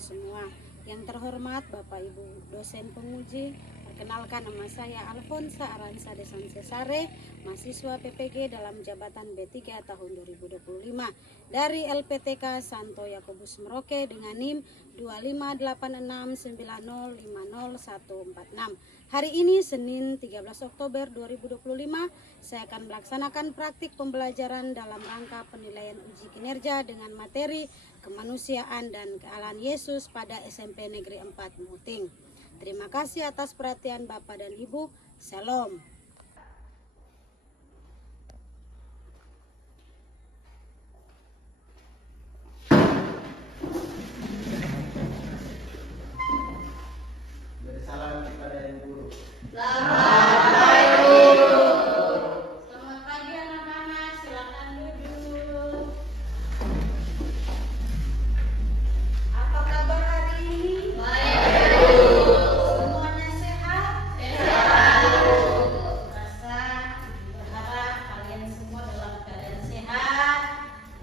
semua. Yang terhormat Bapak Ibu dosen penguji, perkenalkan nama saya Alfonsa Aransa Desan Cesare, mahasiswa PPG dalam jabatan B3 tahun 2025 dari LPTK Santo Yakobus Merauke dengan NIM 25869050146. Hari ini Senin 13 Oktober 2025 saya akan melaksanakan praktik pembelajaran dalam rangka penilaian uji kinerja dengan materi kemanusiaan dan kealahan Yesus pada SMP Negeri 4 Muting. Terima kasih atas perhatian Bapak dan Ibu. Shalom. Beri salam kepada Ibu Guru. Selamat pagi anak-anak, silakan duduk. Apa kabar hari ini? Semuanya sehat? Rasa berharap kalian semua dalam keadaan sehat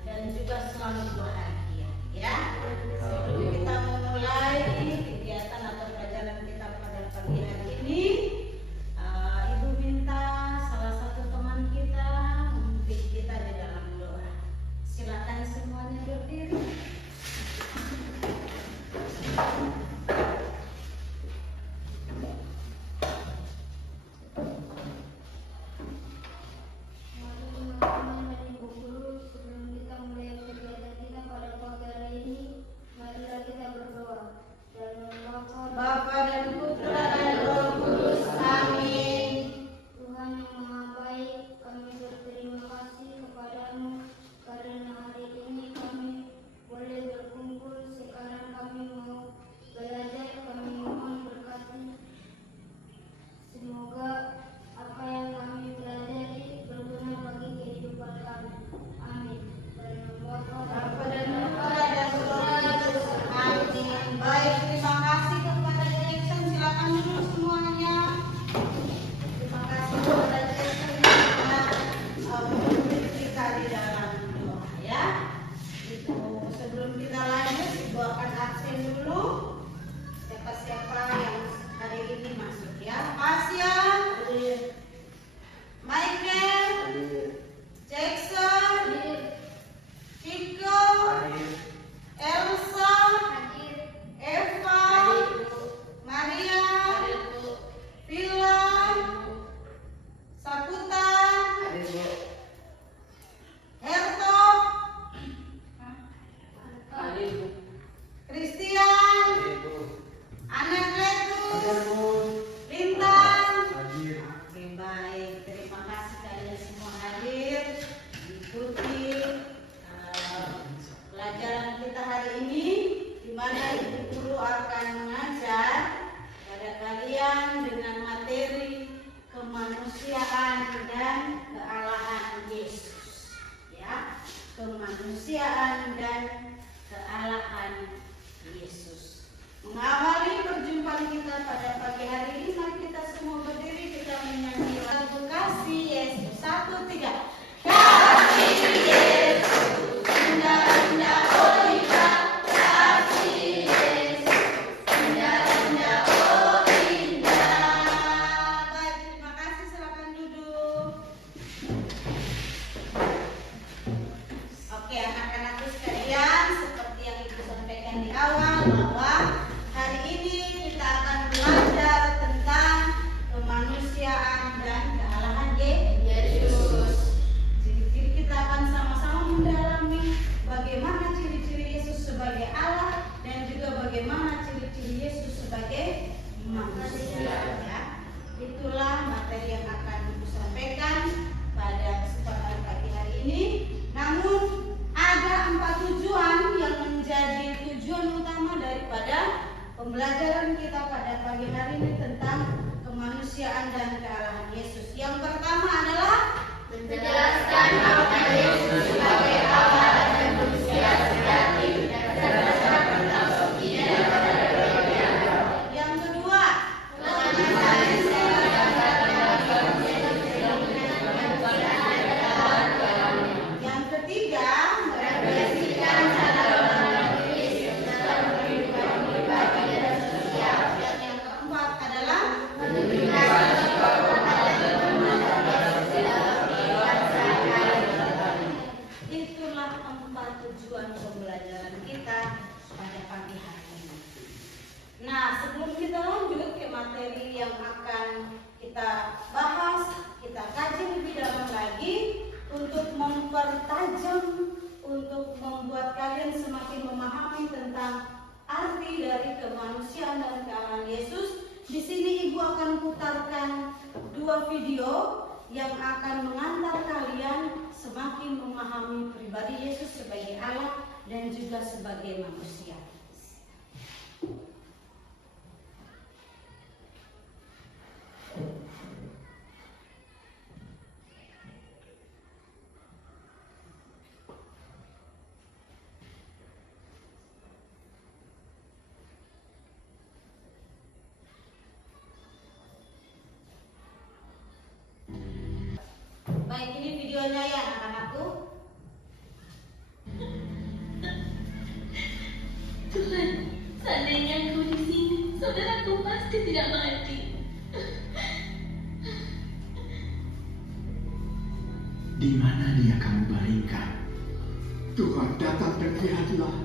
dan juga selalu bahagia, ya. Sebelum kita memulai kegiatan atau pelajaran kita pada pagi hari ini, Ibu minta salah satu teman kita memimpin kita di dalam doa. Silakan semuanya berdiri. Sebelum kita mulai kegiatan kita pada pagi hari ini, marilah kita berdoa. Dalam nama Bapa dan Putra dan Roh Kudus. Amin. Tuhan yang Maha Baik, kami berterima kasih kepadamu karena hari ini kami boleh berkumpul. Sekarang kami mau belajar, kami mohon berkati. Semoga apa yang kami pelajari berguna bagi kehidupan kami. Amin. Dalam nama Bapa dan Putra dan Roh Kudus. Amin. Baik, terima kasih kepada Jackson. Silakan duduk semuanya. Terima kasih kepada Jackson yang memimpin kita di dalam doa, ya. Itu sebelum kita lanjut, Ibu akan absen dulu. Siapa-siapa yang hari ini masuk, ya. Pasya, Michael, Jackson, Chico, Elsa, Eva, Maria, Villa, Saputa, Herto, Christian, Anak Letus, Lintan. Oke, baik. Terima kasih kalian semua hadir mengikuti pelajaran kita hari ini, di mana Ibu Guru akan mengajar pada kalian dengan materi kemanusiaan dan kealahan Yesus. Ya, kemanusiaan dan kealahan Yesus. Mengawali perjumpaan kita pada pagi hari ini, mari kita semua berdiri, kita menyanyi lagu Kasih Yesus. 1, 3. Kasih Yesus, indah-indah, oh indah, kasih Yesus, indah-indah, oh indah. Baik, terima kasih, silakan duduk. Oke, anak-anakku sekalian, seperti yang Ibu sampaikan di awal, bahwa hari ini kita akan belajar tentang kemanusiaan dan kealahan Yesus. Ciri-ciri kita akan sama-sama mendalami bagaimana ciri-ciri Yesus sebagai Allah dan juga bagaimana ciri-ciri Yesus sebagai manusia. Ya. Itulah materi yang akan Ibu sampaikan pada kesempatan pagi hari ini. Namun ada 4 tujuan yang menjadi tujuan utama daripada pembelajaran kita pada pagi hari ini tentang kemanusiaan dan kealahan Yesus. Yang pertama adalah menjelaskan apa Yesus sebagai Allah dan manusia sejati berdasarkan teologi dan kepribadian. Yang kedua, mengenai yang ketiga, merefleksikan cara Yesus dalam kehidupan kemanusiaan dan kealahan Yesus. Di sini Ibu akan putarkan 2 video yang akan mengantar kalian semakin memahami pribadi Yesus sebagai Allah dan juga sebagai manusia. Baik, ini videonya ya anak-anakku. Tuhan, seandainya Engkau di sini, saudaraku pasti tidak mati. Di mana dia kamu baringkan? Tuhan, datang dan lihatlah.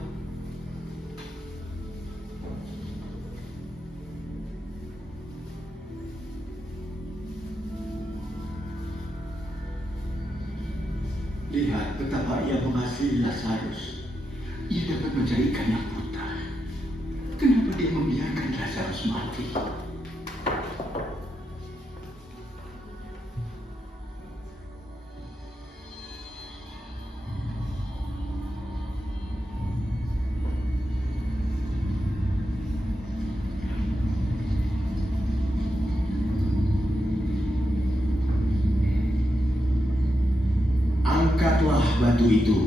Lihat betapa ia mengasihi Lazarus. Ia dapat mencari ikan yang buta. Kenapa dia membiarkan Lazarus mati? Angkatlah batu itu.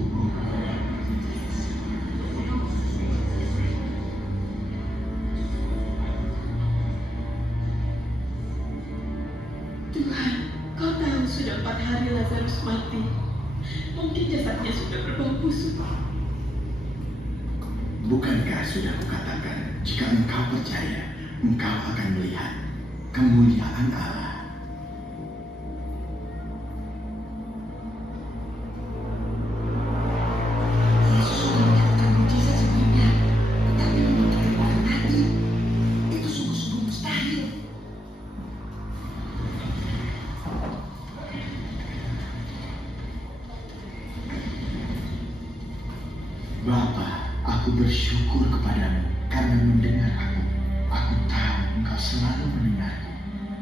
Tuhan, Kau tahu sudah 4 hari Lazarus mati. Mungkin jasadnya sudah berbau busuk. Bukankah sudah kukatakan, jika engkau percaya, engkau akan melihat kemuliaan Allah. Itu sungguh-sungguh mustahil. Bapa, aku bersyukur kepadamu karena mendengar aku. Aku tahu engkau selalu mendengarku.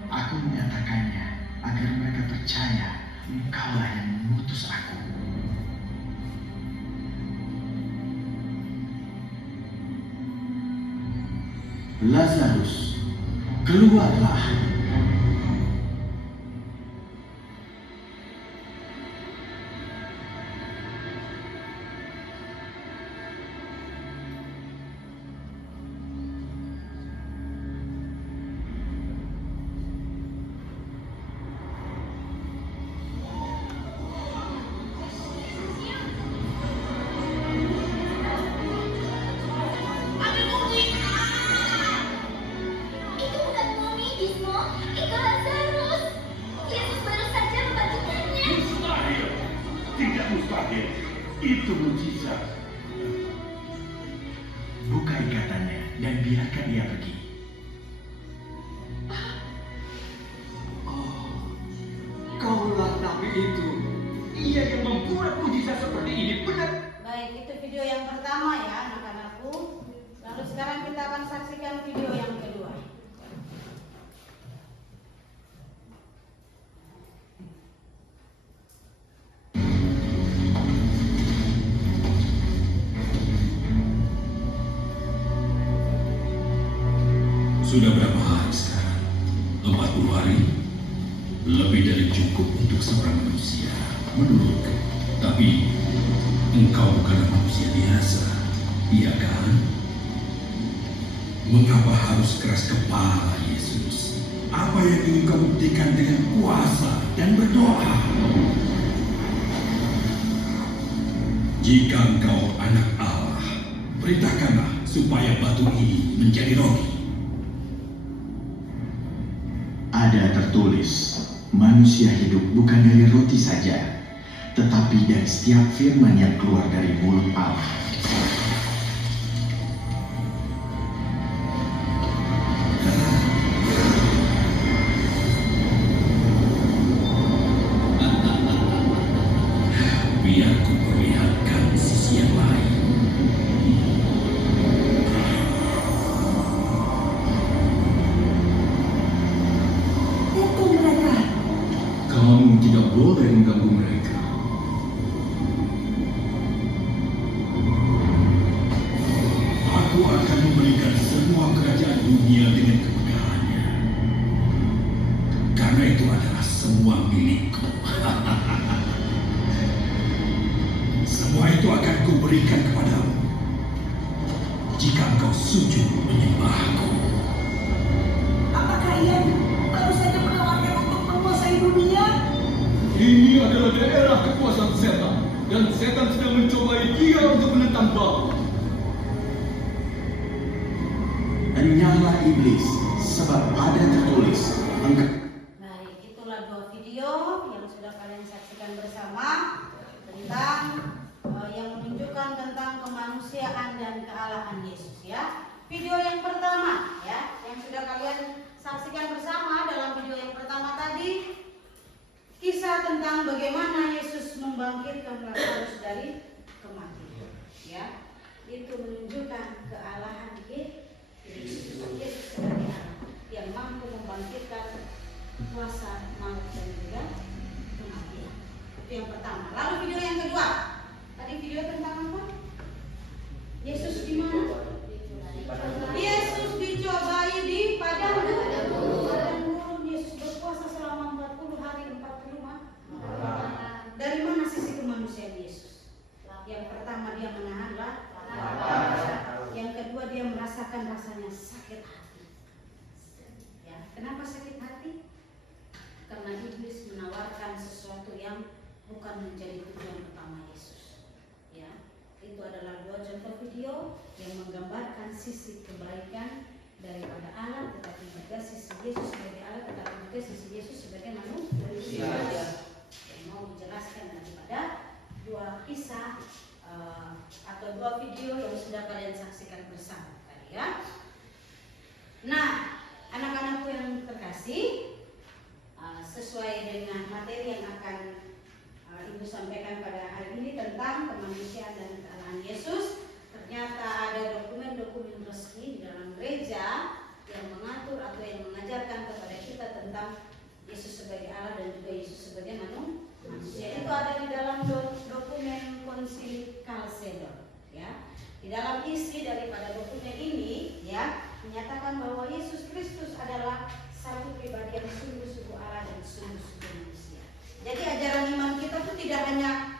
Aku menyatakannya agar mereka percaya engkaulah yang mengutus aku. Lazarus, keluarlah. Itu bukan mumi, Bismo. Itu Lazarus. Yesus baru saja membangkitkannya. Mustahil, tidak mustahil. Itu mujizat. Buka ikatannya dan biarkan dia pergi. Oh, kaulah nabi itu. Ia yang membuat mujizat seperti ini, benar? Baik, itu video yang pertama ya anak-anakku. Lalu sekarang kita akan saksikan video yang kedua. Sudah berapa hari sekarang? 40 hari? Lebih dari cukup untuk seorang manusia, menurutku. Tapi, engkau bukanlah manusia biasa, iya kan? Mengapa harus keras kepala, Yesus? Apa yang ingin kau buktikan dengan puasa dan berdoa? Jika engkau anak Allah, perintahkanlah supaya batu ini menjadi roti. Ada tertulis, manusia hidup bukan dari roti saja, tetapi dari setiap firman yang keluar dari mulut Allah. Biar ku perlihatkan sisi yang lain. boleh mengganggu mereka. Aku akan memberikan semua kerajaan dunia dengan kemudahannya. Karena itu adalah semua milikku. Semua itu akan kuberikan kepadamu jika engkau sujud menyembahku. Apakah ia baru saja menawarkan untuk menguasai dunia? Ini adalah daerah kekuasaan setan, dan setan sedang mencobai dia untuk menentang Bapa. Enyahlah iblis, sebab ada tertulis, Baik, itulah 2 video yang sudah kalian saksikan bersama tentang yang menunjukkan tentang kemanusiaan dan kealahan Yesus ya. Video yang pertama ya, yang sudah kalian saksikan bersama dalam video yang pertama tadi, kisah tentang bagaimana Yesus membangkitkan Lazarus dari kematian ya. Itu menunjukkan kealahan Yesus sebagai Allah yang mampu membangkitkan kuasa maut dan juga kematian. Itu yang pertama. Lalu video yang kedua. Tadi video tentang apa? Yesus di mana? Yesus dicobai di padang gurun. Yesus berpuasa selama 40 hari 40 malam. Dari mana sisi kemanusiaan Yesus? Yang pertama dia menahan lapar. Yang kedua dia merasakan rasanya sakit hati. Ya, kenapa sakit hati? Karena iblis menawarkan sesuatu yang bukan menjadi tujuan utama Yesus. Ya, itu adalah 2 contoh video yang menggambarkan sisi kebaikan daripada Allah, tetapi juga sisi Yesus sebagai Allah, tetapi juga sisi Yesus sebagai manusia. Yang mau dijelaskan daripada 2 kisah atau 2 video yang sudah kalian saksikan bersama tadi ya. Nah, anak-anakku yang terkasih, sesuai dengan materi yang akan Ibu sampaikan pada hari ini tentang kemanusiaan dan kealahan Yesus, ternyata ada dokumen-dokumen resmi di dalam gereja yang mengatur atau yang mengajarkan kepada kita tentang Yesus sebagai Allah dan juga Yesus sebagai manusia. Itu ada di dalam dokumen Konsili Chalcedon ya. Di dalam isi daripada dokumen ini ya menyatakan bahwa Yesus Kristus adalah satu pribadi yang sungguh-sungguh Allah dan sungguh-sungguh manusia. Jadi ajaran iman kita tuh tidak hanya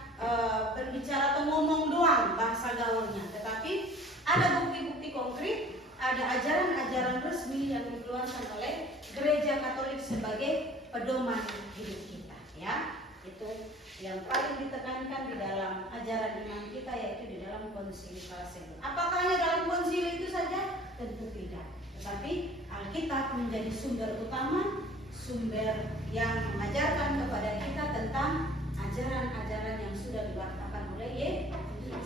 berbicara atau ngomong doang bahasa gaulnya, tetapi ada bukti-bukti konkret, ada ajaran-ajaran resmi yang dikeluarkan oleh Gereja Katolik sebagai pedoman hidup kita ya. Itu yang paling ditekankan di dalam ajaran iman kita, yaitu di dalam Konsili Chalcedon. Apakah hanya dalam konsili itu saja? Tentu tidak. Tetapi Alkitab menjadi sumber utama, sumber yang mengajarkan kepada kita tentang ajaran-ajaran yang sudah diwartakan oleh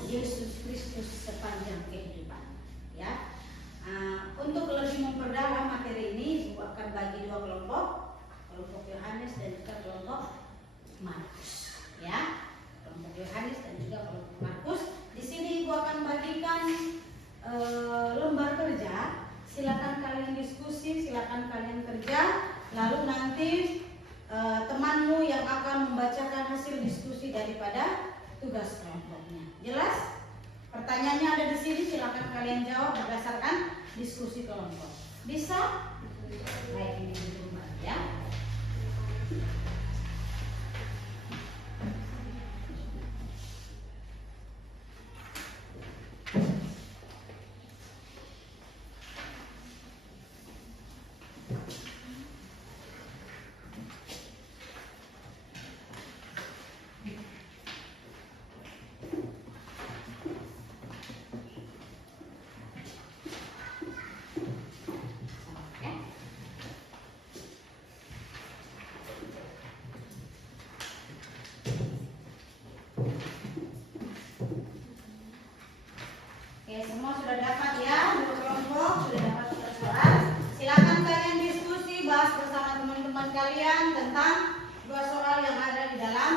Yesus Kristus sepanjang kehidupan. Ya, untuk lebih memperdalam materi ini, Ibu akan bagi 2 kelompok, kelompok Yohanes dan juga kelompok Markus. Ya, kelompok Yohanes dan juga kelompok Markus. Di sini Ibu akan bagikan lembar kerja. Silakan kalian diskusi, silakan kalian kerja. Lalu nanti temanmu yang akan membacakan hasil diskusi daripada tugas kelompoknya. Jelas? Pertanyaannya ada di sini, silakan kalian jawab berdasarkan diskusi kelompok. Bisa? Baik, ini dulu ya. Oke, semua sudah dapat ya, 2 kelompok sudah dapat surat. Silakan kalian diskusi, bahas bersama teman-teman kalian tentang 2 soal yang ada di dalam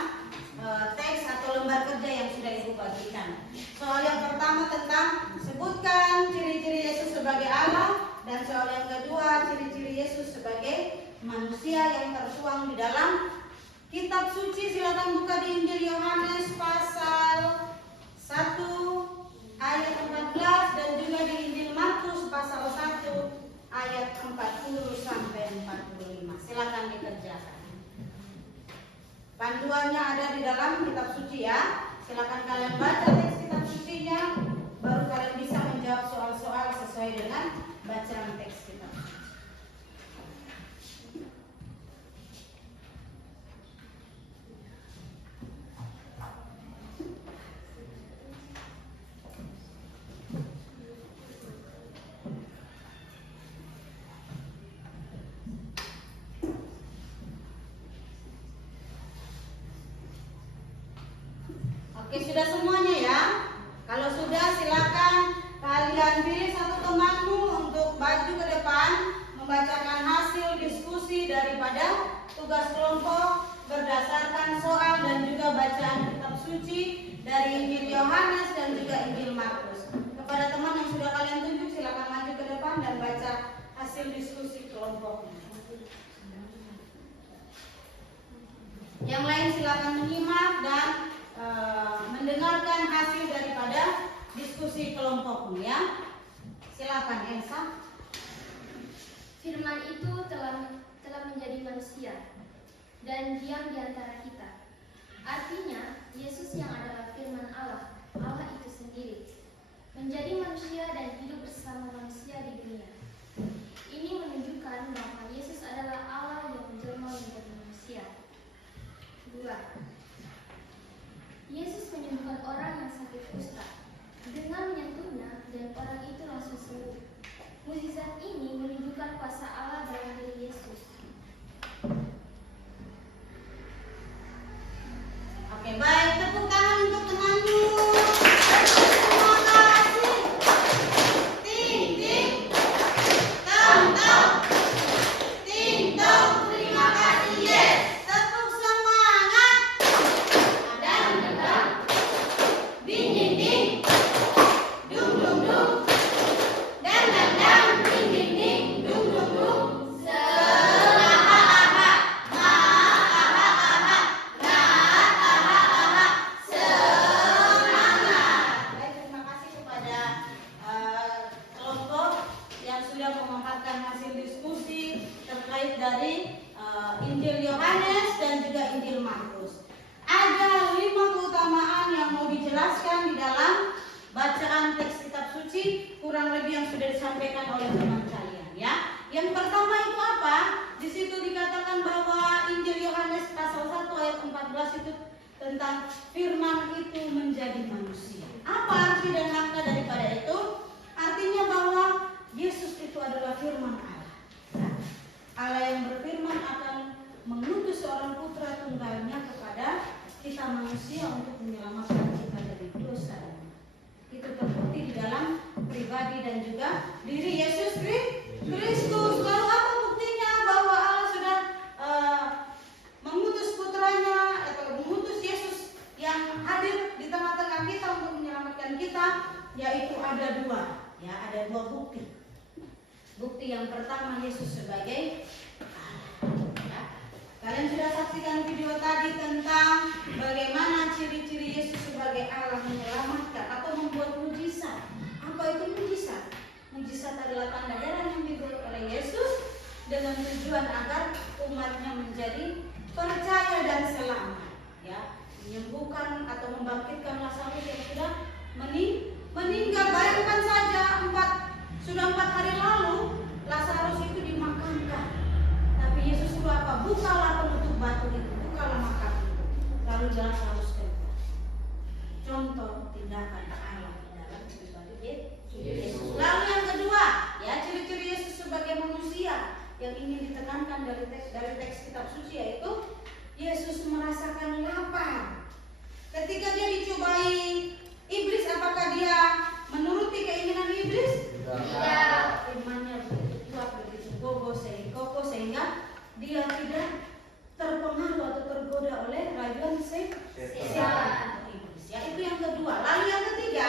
teks atau lembar kerja yang sudah Ibu bagikan. Soal yang pertama tentang sebutkan ciri-ciri Yesus sebagai Allah, dan soal yang kedua ciri-ciri Yesus sebagai manusia yang tertuang di dalam kitab suci silakan buka di Injil Yohanes pasal 1 ayat 14 dan juga di Injil Markus pasal 1 ayat 40 sampai 45. Silakan dikerjakan. Panduannya ada di dalam kitab suci ya. Silakan kalian baca teks kitab sucinya, baru kalian bisa menjawab soal-soal sesuai dengan bacaan teks kitab suci. Oke, sudah semuanya ya. Kalau sudah, silakan kalian pilih satu temanmu untuk maju ke depan membacakan hasil diskusi daripada tugas kelompok berdasarkan soal dan juga bacaan kitab suci dari Injil Yohanes dan juga Injil Markus. Kepada teman yang sudah kalian tunjuk, silakan maju ke depan dan baca hasil diskusi kelompoknya. Yang lain silakan menyimak dan mendengarkan hasil daripada diskusi kelompokmu ya. Silakan Elsa. Firman itu telah menjadi manusia dan diam di antara kita. Artinya, Yesus yang adalah firman Allah, Allah itu sendiri, menjadi manusia dan hidup bersama manusia di dunia. Ini menunjukkan bahwa Yesus adalah Allah yang menjelma menjadi manusia. 2. Yesus menyembuhkan orang yang sakit kusta dengan menyentuhnya dan orang itu langsung sembuh. Mukjizat ini menunjukkan kuasa Allah dalam diri Yesus. Oke, baik, tepuk tangan untuk temanmu. Terima kasih. Ting ting. Tong tong. Ting tong. Terima kasih yes. Tepuk semangat. Adang adang. Ding ding ding. Dung dung dung. Dang dang dang. Ding ding ding. Dung dung dung. Baik, terima kasih kepada kelompok yang sudah memaparkan hasil diskusi terkait dari Injil Yohanes dan juga Injil Markus. Ada 5 keutamaan yang mau dijelaskan di dalam bacaan teks kitab suci, kurang lebih yang sudah disampaikan oleh teman kalian ya. Yang pertama itu apa? Di situ dikatakan bahwa Injil Yohanes pasal 1 ayat 14 itu tentang firman itu menjadi manusia. Apa arti dan makna daripada itu? Artinya bahwa Yesus itu adalah firman Allah. Ya. Allah yang berfirman akan mengutus seorang putra tunggalnya kepada kita manusia untuk menyelamatkan kita dari dosa. Itu terbukti di dalam pribadi dan juga diri Yesus Kristus. Lalu apa buktinya bahwa Allah sudah mengutus putranya atau mengutus Yesus yang hadir di tengah-tengah kita untuk menyelamatkan kita? Yaitu ada 2, ya, ada 2 bukti. Bukti yang pertama, Yesus sebagai Allah. Ya. Kalian sudah saksikan video tadi tentang bagaimana ciri-ciri Yesus sebagai Allah menyelamatkan atau membuat mujizat. Apa itu mujizat? Mujizat adalah tanda heran yang dibuat oleh Yesus dengan tujuan agar umatnya menjadi percaya dan selamat. Ya, menyembuhkan atau membangkitkan Lazarus yang sudah meninggal. Bayangkan saja sudah 4 hari lalu Lazarus itu dimakamkan. Tapi Yesus suruh apa? Bukalah penutup batu itu, bukalah makam itu. Lalu Lazarus keluar. Contoh tindakan Allah di dalam pribadi Yesus. Lalu yang kedua, ya, ciri-ciri Yesus sebagai manusia yang ingin ditekankan dari teks kitab suci, yaitu Yesus merasakan lapar. Ketika dia dicobai iblis, apakah dia menuruti keinginan iblis? Tidak. Imannya begitu kuat, begitu kokoh sehingga dia tidak terpengaruh atau tergoda oleh rayuan setan iblis. Ya, itu yang kedua. Lalu yang ketiga,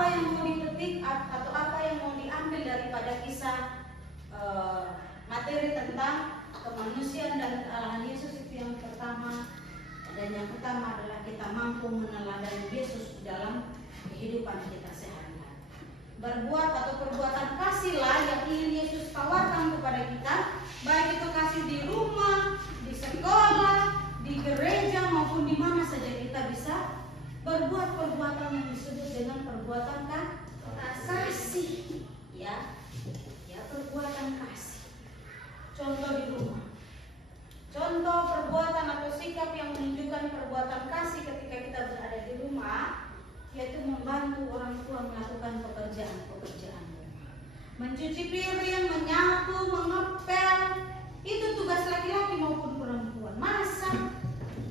apa yang mau dipetik atau apa yang mau diambil daripada kisah materi tentang kemanusiaan dan kealahan Yesus itu yang pertama. Dan yang pertama adalah kita mampu meneladani Yesus di dalam kehidupan kita sehari-hari. Berbuat atau perbuatan kasihlah yang ingin Yesus tawarkan kepada kita, baik itu kasih di rumah, di sekolah, di gereja maupun di mana saja kita bisa berbuat perbuatan yang disebut dengan perbuatan kasih, ya perbuatan kasih. Contoh di rumah. Contoh perbuatan atau sikap yang menunjukkan perbuatan kasih ketika kita berada di rumah, yaitu membantu orang tua melakukan pekerjaan-pekerjaan rumah. Mencuci piring, menyapu, mengepel, itu tugas laki-laki maupun perempuan. Masak,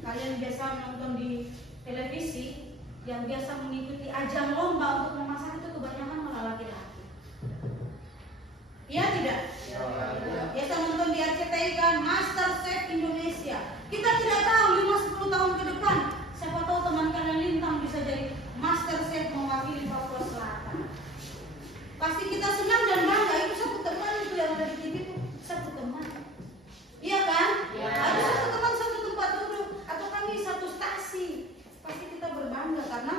kalian biasa nonton di televisi, yang biasa mengikuti ajang lomba untuk memasak itu kebanyakan malah laki-laki. Iya tidak? Biasa nonton di RCTI kan, Master Chef Indonesia. Kita tidak tahu 5-10 tahun ke depan, siapa tahu teman kalian Lintang bisa jadi Master Chef mewakili Papua Selatan. Pasti kita senang dan bangga. Itu satu teman itu yang ada di TV itu satu teman. Iya kan? Ya. Ada satu teman, satu tempat duduk, atau kami satu stasi. Pasti kita berbangga karena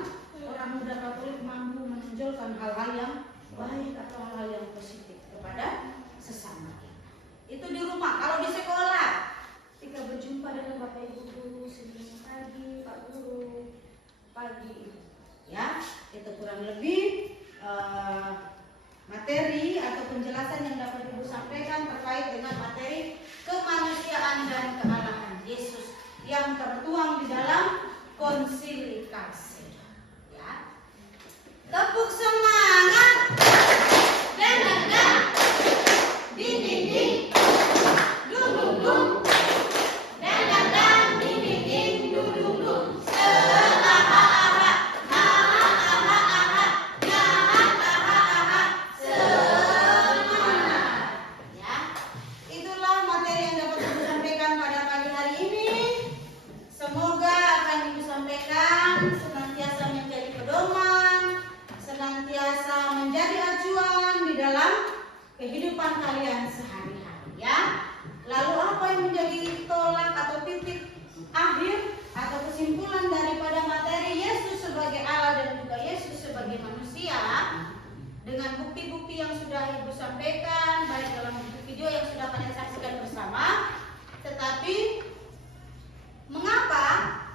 orang muda Katolik mampu menonjolkan hal-hal yang baik atau hal-hal yang positif kepada sesama kita. Itu di rumah. Kalau di sekolah, ketika berjumpa dengan Bapak Ibu guru, selamat pagi Pak Guru, pagi, ya itu kurang lebih materi atau penjelasan yang dapat Ibu sampaikan terkait dengan materi kemanusiaan dan kealahan Yesus yang tertuang di dalam Konsili Kasih. Ya, tepuk semangat dan nada ding ding ding, dung dung dung, dan nada ding ding ding, dung dung dung. Kehidupan kalian sehari-hari, ya. Lalu apa yang menjadi tolak atau titik akhir atau kesimpulan daripada materi Yesus sebagai Allah dan juga Yesus sebagai manusia dengan bukti-bukti yang sudah Ibu sampaikan baik dalam video yang sudah kalian saksikan bersama, tetapi mengapa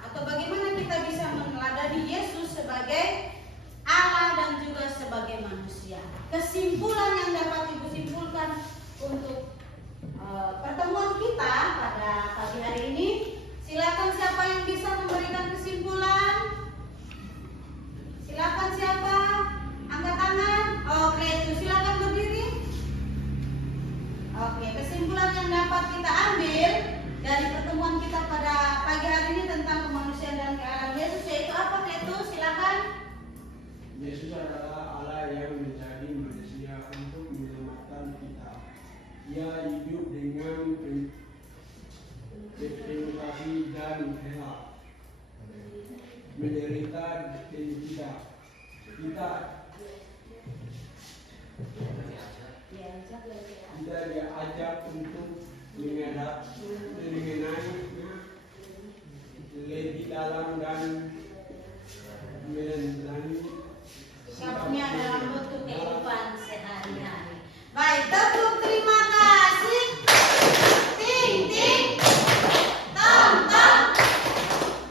atau bagaimana kita bisa meneladani Yesus sebagai Allah dan juga sebagai manusia. Kesimpulan yang dapat Ibu simpulkan untuk pertemuan kita pada pagi hari ini, silakan siapa yang bisa memberikan kesimpulan? Silakan siapa? Angkat tangan. Oke, itu silakan berdiri. Oke, kesimpulan yang dapat kita ambil dari pertemuan kita pada pagi hari ini tentang kemanusiaan dan kealahan Yesus yaitu apa? Itu silakan. Yesus adalah Allah yang menjadi manusia untuk menyelamatkan kita. Ia hidup dengan penuh kasih dan rela, menderita demi kita. Kita diajak untuk mengenainya lebih dalam dan menjalani sikapnya dalam bentuk kehidupan sehari-hari. Baik, tepuk terima kasih. Ting ting, tong tong,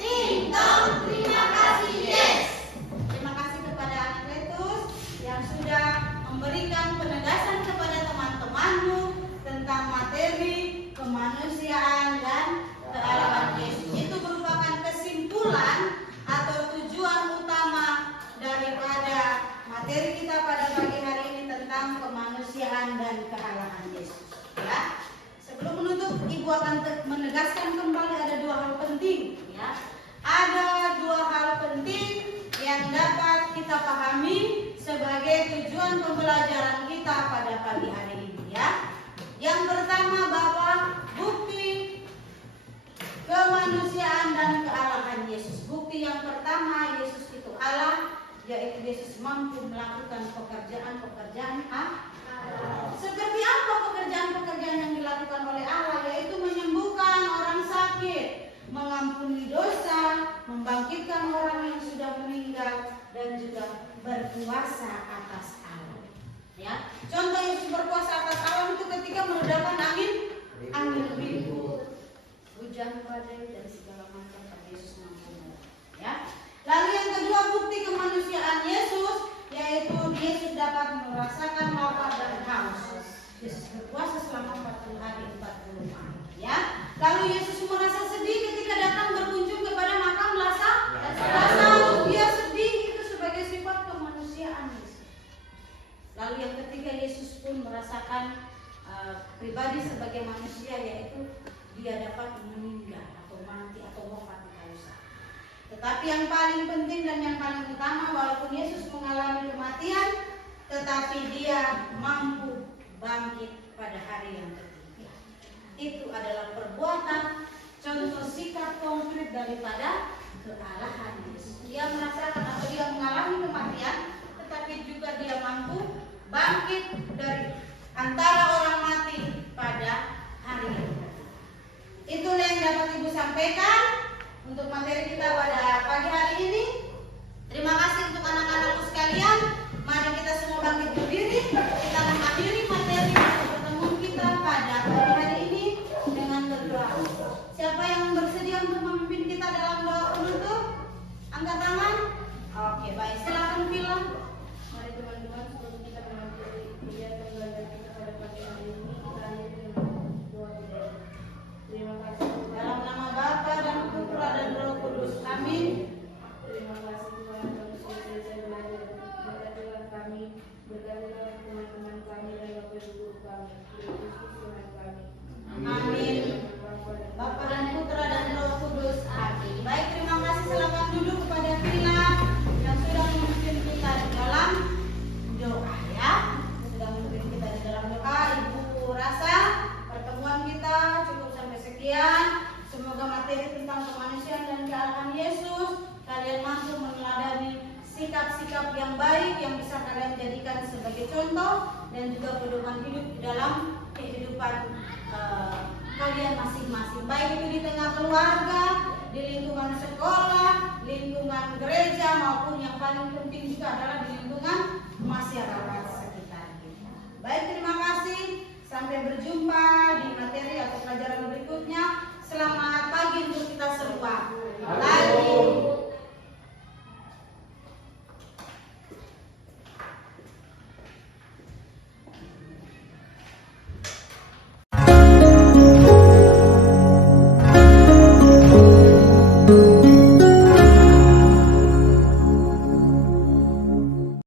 ting tong. Terima kasih Yes. Terima kasih kepada Akletus yang sudah memberikan penegasan kepada teman-temanmu tentang materi kemanusiaan dan kealahan Yesus. Itu merupakan kesimpulan atau tujuan utama daripada materi kita pada pagi hari ini tentang kemanusiaan dan kealahan Yesus. Ya, sebelum menutup, Ibu akan menegaskan kembali ada dua hal penting. Ya, ada dua hal penting yang dapat kita pahami sebagai tujuan pembelajaran kita pada pagi hari ini. Ya, yang pertama bahwa bukti kemanusiaan dan kealahan Yesus. Bukti yang pertama Yesus itu Allah. yaitu Yesus mampu melakukan pekerjaan-pekerjaan seperti apa pekerjaan-pekerjaan yang dilakukan oleh Allah, yaitu menyembuhkan orang sakit, mengampuni dosa, membangkitkan orang yang sudah meninggal, dan juga berkuasa atas alam. Ya, contoh Yesus berkuasa atas alam itu ketika meledakkan angin ribut, hujan badai dan segala macam, Yesus mampu. Ya. Lalu yang kedua, bukti kemanusiaan Yesus, yaitu Yesus dapat merasakan lapar dan haus. Yesus berpuasa selama 40 hari 40 malam. Ya. Lalu Yesus merasa sedih ketika datang berkunjung kepada makam Lazarus. Dia sedih, itu sebagai sifat kemanusiaan Yesus. Lalu yang ketiga, Yesus pun merasakan pribadi sebagai manusia, yaitu dia dapat meninggal atau mati atau wafat di kayu salib. Tetapi yang paling penting dan yang paling utama, walaupun Yesus mengalami kematian, tetapi dia mampu bangkit pada hari yang ketiga. Itu adalah perbuatan, contoh sikap konkret daripada kealahan Yesus. Dia merasakan atau dia mengalami kematian, tetapi juga dia mampu bangkit dari antara orang mati pada hari yang ketiga. Itulah yang dapat Ibu sampaikan untuk materi kita pada pagi hari ini. Terima kasih untuk anak-anakku sekalian. Mari kita semua bangkit berdiri. Kita mengakhiri materi pertemuan kita pada pagi hari ini dengan berdoa. Siapa yang bersedia untuk memimpin kita dalam doa penutup? Angkat tangan. Oke, baik. Silakan Vila. Mari teman-teman, sebelum kita mengakhiri kegiatan belajar kita pada pagi hari ini, kita akhiri dengan doa kita. Terima kasih Dalam nama Bapa dan Putra dan Roh Kudus. Amin. Terima kasih Tuhan, kami sudah selesai belajar. Berkatilah kami, berkatilah teman-teman kami dan Bapak Ibu kami. Yesus Tuhan kami. Amin. Bapa dan Putra dan Roh Kudus. Amin. Baik, terima kasih. Silakan duduk kepada Vila yang sudah memimpin kita di dalam doa, ya. Sudah memimpin kita di dalam doa. Ibu rasa pertemuan kita cukup sampai sekian. Semoga materi tentang kemanusiaan dan kealahan Yesus kalian mampu meneladani sikap-sikap yang baik yang bisa kalian jadikan sebagai contoh dan juga pedoman hidup di dalam kehidupan kalian masing-masing, baik itu di tengah keluarga, di lingkungan sekolah, lingkungan gereja, maupun yang paling penting juga adalah di lingkungan masyarakat sekitar kita. Baik, terima kasih. Sampai berjumpa di materi atau pelajaran berikutnya. Selamat pagi untuk kita semua. Pagi.